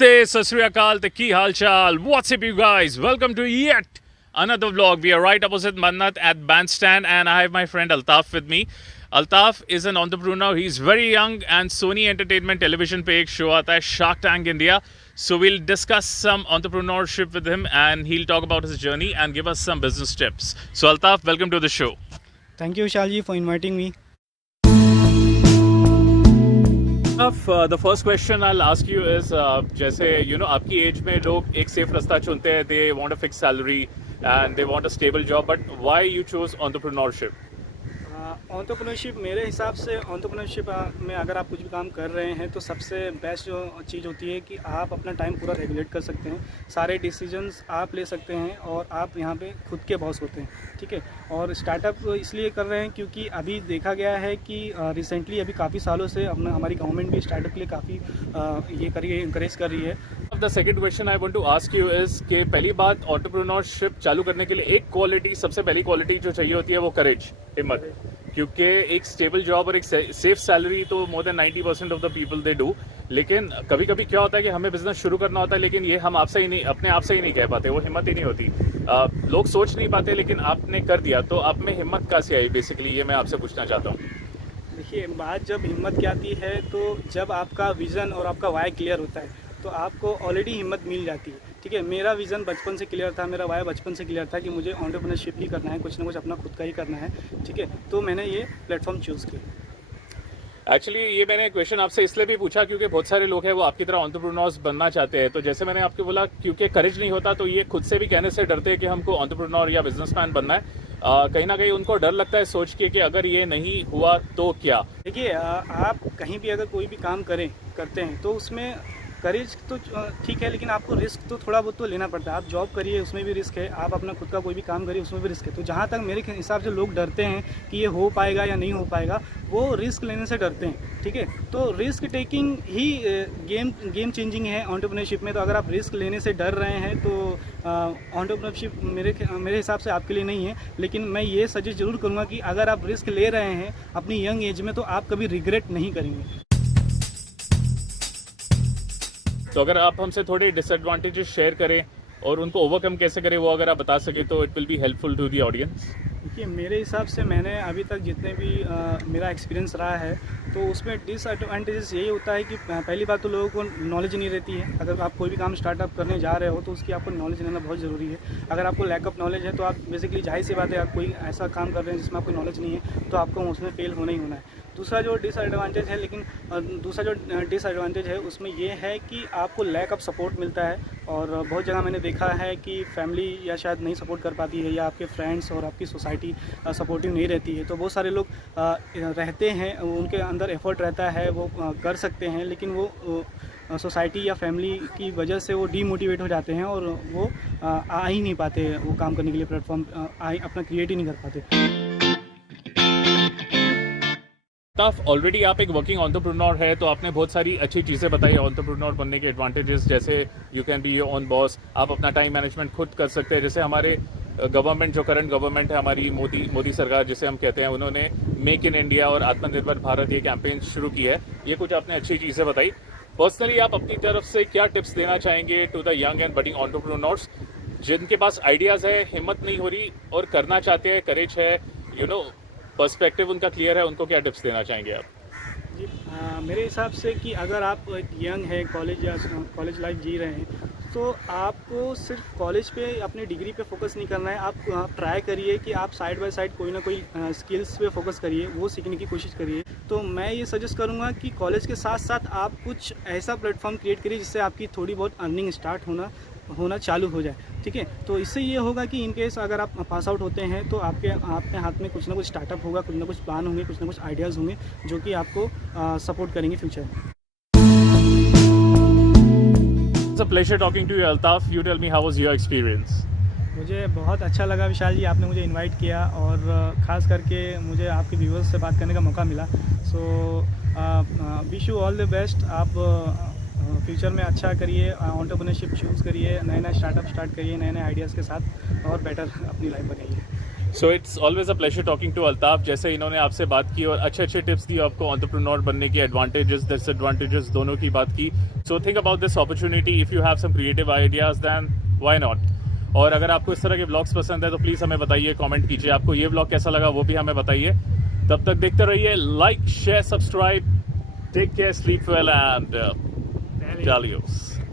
Sat Sri Akal, the Ki Hal Chal. What's up, you guys? Welcome to yet another vlog. We are right opposite Mannat at Bandstand, and I have my friend Altaf with me. Altaf is an entrepreneur. He's very young, and Sony Entertainment television पे एक show आता है Shark Tank India. So we'll discuss some entrepreneurship with him, and he'll talk about his journey and give us some business tips. So Altaf, welcome to the show. Thank you, Shalji, for inviting me. The first question I'll ask you is जैसे आपकी as में लोग एक safe रास्ता चुनते हैं, they want a fixed salary and they want a stable job, but why you chose entrepreneurship? Entrepreneurship मेरे हिसाब से एंटरप्रेन्योरशिप में अगर आप कुछ भी काम कर रहे हैं तो सबसे बेस्ट जो चीज़ होती है कि आप अपना टाइम पूरा रेगुलेट कर सकते हैं, सारे डिसीजंस आप ले सकते हैं और आप यहाँ पे खुद के बॉस होते हैं, ठीक है। और स्टार्टअप इसलिए कर रहे हैं क्योंकि अभी देखा गया है कि रिसेंटली अभी काफ़ी सालों से अपना हमारी गवर्नमेंट भी स्टार्टअप के लिए काफ़ी ये करिए इंकरेज कर रही है। The second question I want to ask you is कि पहली बात एंटरप्रेन्योरशिप चालू करने के लिए एक क्वालिटी, सबसे पहली क्वालिटी जो चाहिए होती है वो करेज, हिम्मत। क्योंकि एक स्टेबल जॉब और एक सेफ सैलरी तो more than 90% of the people they do, लेकिन कभी कभी क्या होता है कि हमें बिजनेस शुरू करना होता है, लेकिन ये हम आपसे ही नहीं, अपने आप से ही नहीं कह पाते, वो हिम्मत ही नहीं होती। लोग सोच नहीं पाते, लेकिन आपने कर दिया, तो आप में हिम्मत कहाँ से आई बेसिकली, ये मैं आपसे पूछना चाहता हूँ। देखिए, बात जब हिम्मत की आती है तो जब आपका विज़न और आपका वाई क्लियर होता है तो आपको ऑलरेडी हिम्मत मिल जाती है, ठीक है। मेरा विज़न बचपन से क्लियर था, मेरा वाई बचपन से क्लियर था कि मुझे एंटरप्रेन्योरशिप ही करना है, कुछ ना कुछ अपना खुद का ही करना है, ठीक है। तो मैंने ये प्लेटफॉर्म चूज़ किया। एक्चुअली ये मैंने क्वेश्चन आपसे इसलिए भी पूछा क्योंकि बहुत सारे लोग हैं वो आपकी तरह एंटरप्रेन्योर्स बनना चाहते हैं, तो जैसे मैंने आपको बोला क्योंकि करेज नहीं होता तो ये खुद से भी कहने से डरते हैं कि हमको एंटरप्रेन्योर या बिजनेसमैन बनना है। कहीं ना कहीं उनको डर लगता है सोच के कि अगर ये नहीं हुआ तो क्या। देखिए, आप कहीं भी अगर कोई भी काम करते हैं तो उसमें करेज तो ठीक है, लेकिन आपको रिस्क तो थोड़ा बहुत तो लेना पड़ता है। आप जॉब करिए, उसमें भी रिस्क है, आप अपना खुद का कोई भी काम करिए, उसमें भी रिस्क है। तो जहाँ तक मेरे हिसाब से लोग डरते हैं कि ये हो पाएगा या नहीं हो पाएगा, वो रिस्क लेने से डरते हैं, ठीक है। तो रिस्क टेकिंग ही गेम चेंजिंग है एंटरप्रेन्योरशिप में। तो अगर आप रिस्क लेने से डर रहे हैं तो एंटरप्रेन्योरशिप मेरे हिसाब से आपके लिए नहीं है। लेकिन मैं ये सजेस्ट जरूर करूँगा कि अगर आप रिस्क ले रहे हैं अपनी यंग एज में तो आप कभी रिग्रेट नहीं करेंगे। तो अगर आप हमसे थोड़े डिसएडवांटेजेस शेयर करें और उनको ओवरकम कैसे करें वो अगर आप बता सकें तो it will be helpful to the audience. देखिए, मेरे हिसाब से मैंने अभी तक जितने भी मेरा एक्सपीरियंस रहा है तो उसमें डिसएडवांटेजेस यही होता है कि पहली बात तो लोगों को नॉलेज नहीं रहती है। अगर आप कोई भी काम स्टार्टअप करने जा रहे हो तो उसकी आपको नॉलेज लेना बहुत ज़रूरी है। अगर आपको लैक ऑफ नॉलेज है तो आप बेसिकली जाहिर सी बात है, आप कोई ऐसा काम कर रहे हैं जिसमें आपको नॉलेज नहीं है तो आपको उसमें फेल होना ही होना है। दूसरा जो डिसएडवांटेज है उसमें ये है कि आपको लैक ऑफ सपोर्ट मिलता है। और बहुत जगह मैंने देखा है कि फैमिली या शायद नहीं सपोर्ट कर पाती है, या आपके फ्रेंड्स और आपकी सोसाइटी सपोर्टिव नहीं रहती है। तो बहुत सारे लोग रहते हैं, उनके अंदर एफर्ट रहता है, वो कर सकते हैं, लेकिन वो सोसाइटी या फैमिली की वजह से वो डीमोटिवेट हो जाते हैं और वो आ ही नहीं पाते, वो काम करने के लिए प्लेटफॉर्म अपना क्रिएट ही नहीं कर पाते। ऑलरेडी आप एक वर्किंग एंटरप्रेन्योर है, तो आपने बहुत सारी अच्छी चीज़ें बताई एंटरप्रेन्योर बनने के एडवांटेजेस, जैसे you can be your own boss, आप अपना टाइम मैनेजमेंट खुद कर सकते हैं। जैसे हमारे गवर्नमेंट, जो करंट गवर्नमेंट है हमारी, मोदी सरकार जिसे हम कहते हैं, उन्होंने मेक इन इंडिया और आत्मनिर्भर भारत ये कैंपेन शुरू की है। ये कुछ आपने अच्छी चीज़ें बताई। पर्सनली आप अपनी तरफ से क्या टिप्स देना चाहेंगे to the young and budding entrepreneurs जिनके पास आइडियाज़ है, हिम्मत नहीं हो रही और करना चाहते हैं, करेज है, पर्सपेक्टिव उनका क्लियर है, उनको क्या टिप्स देना चाहेंगे आप? जी, मेरे हिसाब से कि अगर आप एक यंग है, कॉलेज लाइफ जी रहे हैं, तो आपको सिर्फ कॉलेज पे अपनी डिग्री पे फोकस नहीं करना है। आप ट्राई करिए कि आप साइड बाय साइड कोई ना कोई स्किल्स पे फोकस करिए, वो सीखने की कोशिश करिए। तो मैं ये सजेस्ट करूँगा कि कॉलेज के साथ साथ आप कुछ ऐसा प्लेटफॉर्म क्रिएट करिए जिससे आपकी थोड़ी बहुत अर्निंग स्टार्ट होना चालू हो जाए, ठीक है। तो इससे ये होगा कि इन केस अगर आप पास आउट होते हैं तो आपके हाथ में कुछ ना कुछ स्टार्टअप होगा, कुछ ना कुछ प्लान होंगे, कुछ ना कुछ आइडियाज़ होंगे जो कि आपको सपोर्ट करेंगे फ्यूचर में। It's a pleasure talking to you, Altaf. You tell me, how was your experience? मुझे बहुत अच्छा लगा विशाल जी, आपने मुझे इनवाइट किया और ख़ास करके मुझे आपके व्यूअर्स से बात करने का मौका मिला। So wish you all the best. आप फ्यूचर में अच्छा करिए, एंटरप्रेन्योरशिप चूज़ करिए, नए स्टार्टअप स्टार्ट करिए, नए आइडियाज़ के साथ, और बेटर अपनी लाइफ बनाइए। So it's always a pleasure talking to Altaf. जैसे इन्होंने आपसे बात की और अच्छे अच्छे टिप्स दिए आपको एंटरप्रेन्योर बनने के, एडवांटेजेस डिसएडवांटेजेस दोनों की बात की। So think about this opportunity, if you have some creative ideas then why not. और अगर आपको इस तरह के व्लॉग्स पसंद है तो प्लीज़ हमें बताइए, कमेंट कीजिए आपको ये व्लॉग कैसा लगा, वो भी हमें बताइए। तब तक देखते रहिए, like share subscribe, take care, sleep well and पहले Dalios.